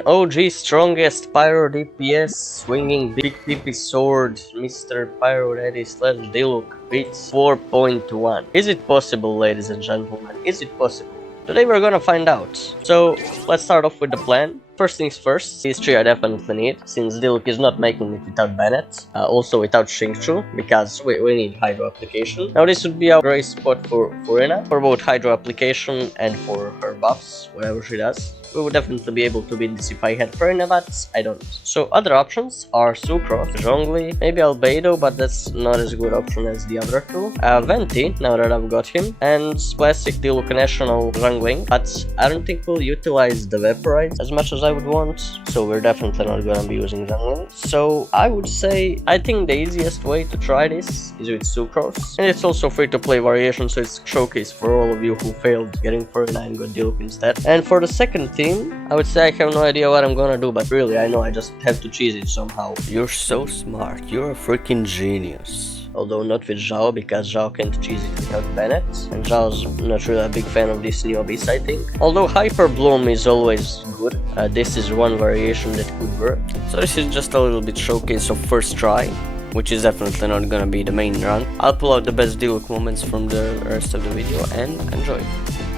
OG strongest pyro DPS swinging big TP sword, Mr. Pyro Ready slash Diluc beats 4.1. Is it possible, ladies and gentlemen? Is it possible? Today we're gonna find out. So let's start off with the plan. First things first, these three I definitely need, since Diluc is not making it without Bennett, also without Xingqiu, because we need Hydro application. Now this would be a great spot for Furina, for both Hydro application and for her buffs, whatever she does. We would definitely be able to beat this if I had Furina, but I don't. So other options are Sucrose, Zhongli, maybe Albedo, but that's not as good option as the other two. Venti, now that I've got him, and classic Diluc National Zhongling, but I don't think we'll utilize the Vaporize as much as I would want, so we're definitely not gonna be using Zhongling. So I would say, I think the easiest way to try this is with Sucrose, and it's also free to play variation, so it's showcase for all of you who failed getting Furina and got Diluc instead. And for the second team, I would say I have no idea what I'm gonna do, but really I know I just have to cheese it somehow. You're so smart, you're a freaking genius. Although not with Zhao, because Zhao can't cheese it without Bennett, and Zhao's not really a big fan of this new Abyss, I think. Although Hyper Bloom is always good, this is one variation that could work. So this is just a little bit showcase of first try, which is definitely not gonna be the main run. I'll pull out the best Diluc moments from the rest of the video and enjoy.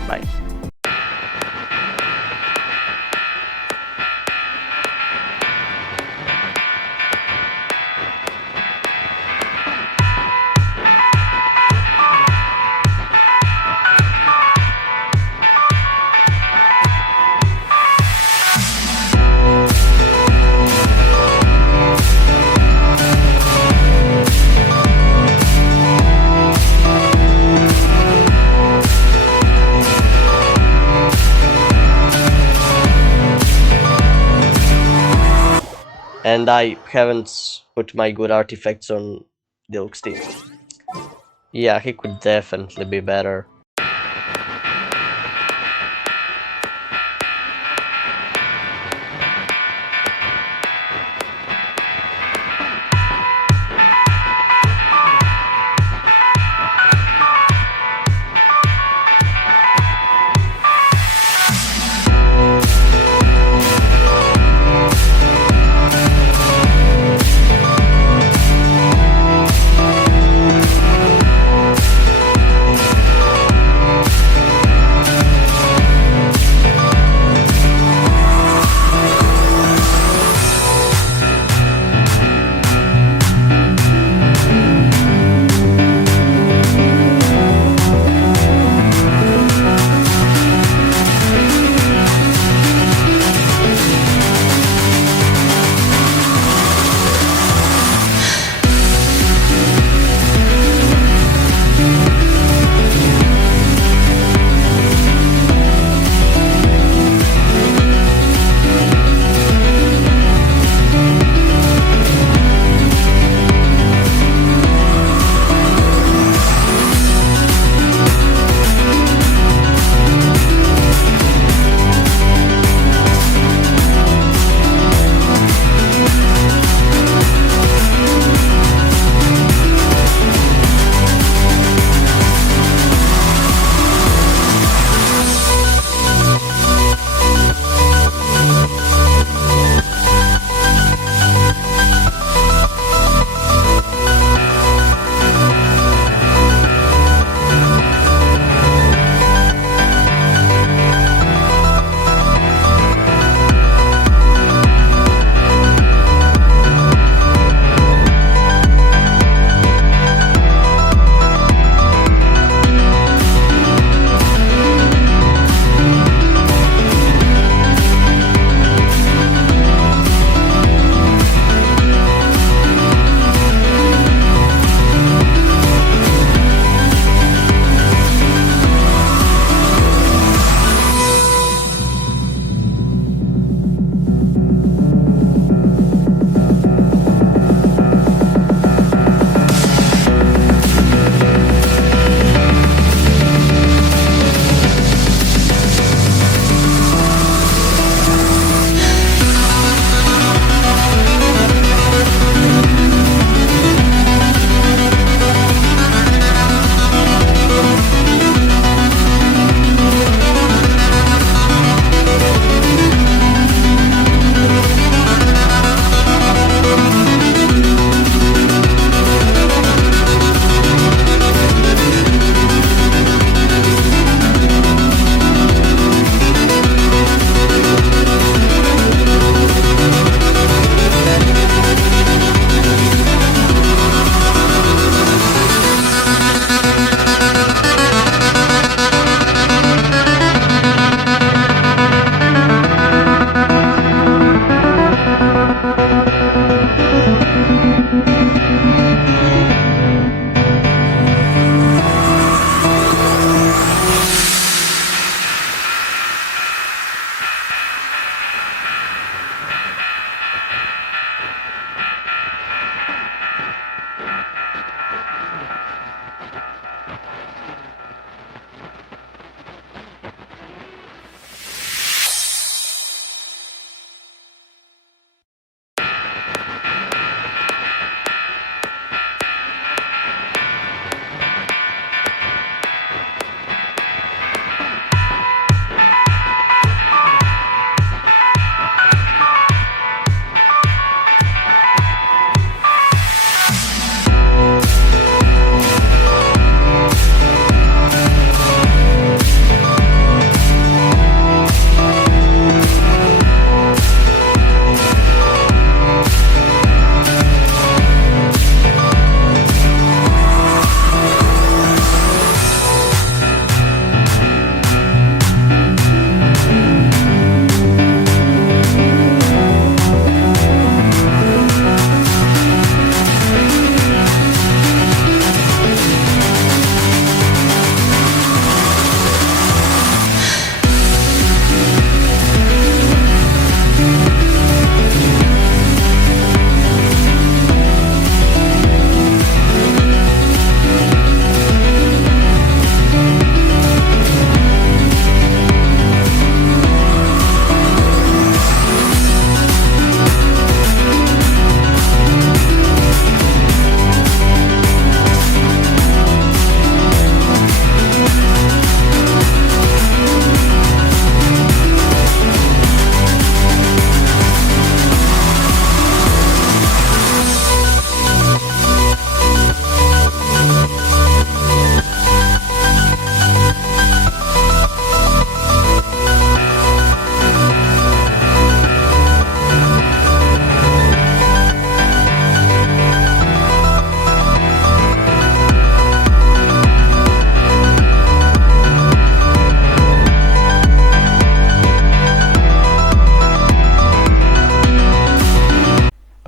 Bye. And I haven't put my good artifacts on Diluc's team. Yeah, he could definitely be better.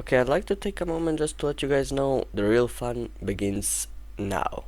Okay, I'd like to take a moment just to let you guys know the real fun begins now.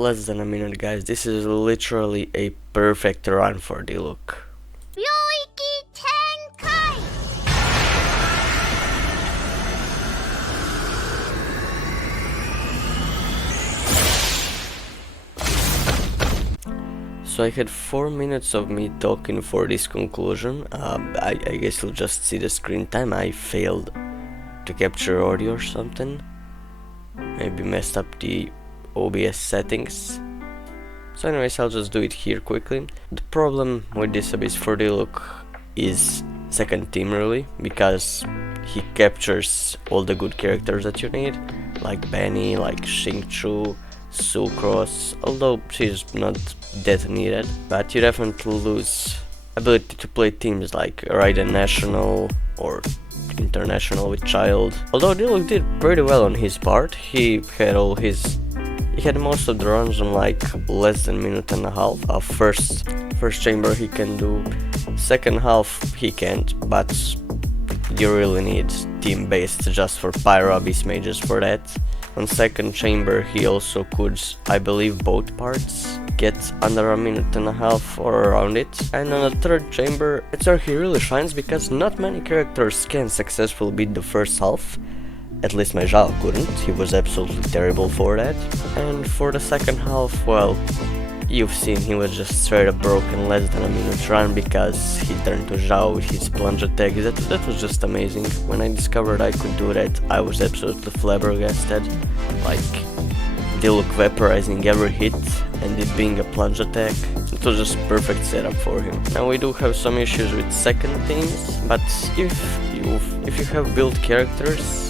Less than a minute, guys. This is literally a perfect run for Diluc. So I had 4 minutes of me talking for this conclusion. I guess you'll just see the screen time. I failed to capture audio or something. Maybe messed up the OBS settings. So anyways, I'll just do it here quickly. The problem with this abyss for Diluc is second team really, because he captures all the good characters that you need, like Benny, like Xingqiu, Sucrose, although she's not that needed, but you definitely lose ability to play teams like Raiden National or International with Child. Although Diluc did pretty well on his part, he had most of the runs on like less than a minute and a half. First chamber he can do, second half he can't, but you really need team based just for Pyro Abyss mages for that. On second chamber he also could, I believe both parts, get under a minute and a half or around it. And on the third chamber it's where he really shines, because not many characters can successfully beat the first half. At least my Zhao couldn't, he was absolutely terrible for that. And for the second half, well, you've seen he was just straight up broken less than a minute run, because he turned to Zhao with his plunge attack. That was just amazing. When I discovered I could do that, I was absolutely flabbergasted. Like, Diluc vaporizing every hit and it being a plunge attack. It was just perfect setup for him. Now we do have some issues with second teams, but if you have built characters,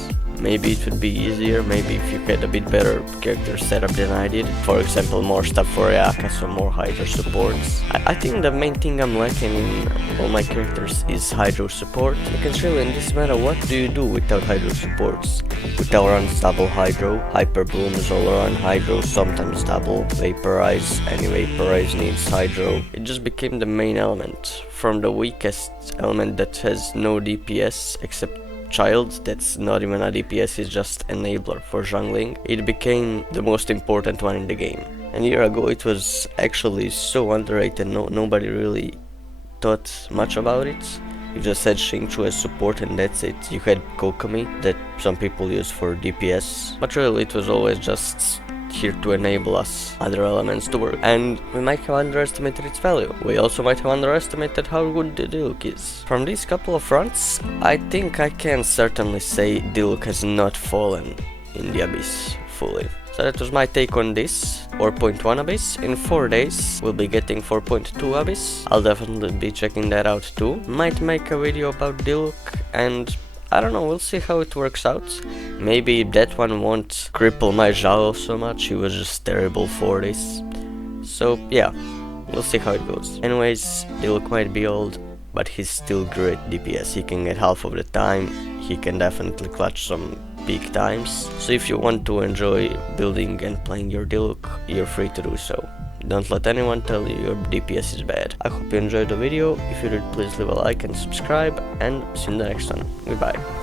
maybe it would be easier. Maybe if you had a bit better character setup than I did. For example, more stuff for Ayaka, so more Hydro supports. I think the main thing I'm lacking in all my characters is Hydro support. Because really in this meta, what do you do without Hydro supports? Without runs double Hydro, Hyper Blooms all around Hydro, sometimes double, Vaporize, any Vaporize needs Hydro. It just became the main element. From the weakest element that has no DPS except Child, that's not even a DPS, is just enabler for jungling. It became the most important one in the game. And a year ago it was actually so underrated, nobody really thought much about it. You just had Xingqiu as support and that's it. You had Kokomi that some people use for DPS, but really it was always just here to enable us other elements to work, and we might have underestimated its value. We also might have underestimated how good the Diluc is. From these couple of fronts, I think I can certainly say Diluc has not fallen in the abyss fully. So that was my take on this 4.1 Abyss. In 4 days we'll be getting 4.2 Abyss. I'll definitely be checking that out too. Might make a video about Diluc, and I don't know, we'll see how it works out. Maybe that one won't cripple my Zhao so much, he was just terrible for this. So yeah, we'll see how it goes. Anyways, Diluc might be old, but he's still great DPS. He can get half of the time, he can definitely clutch some peak times. So if you want to enjoy building and playing your Diluc, you're free to do so. Don't let anyone tell you your DPS is bad. I hope you enjoyed the video. If you did, please leave a like and subscribe, and see you in the next one. Goodbye.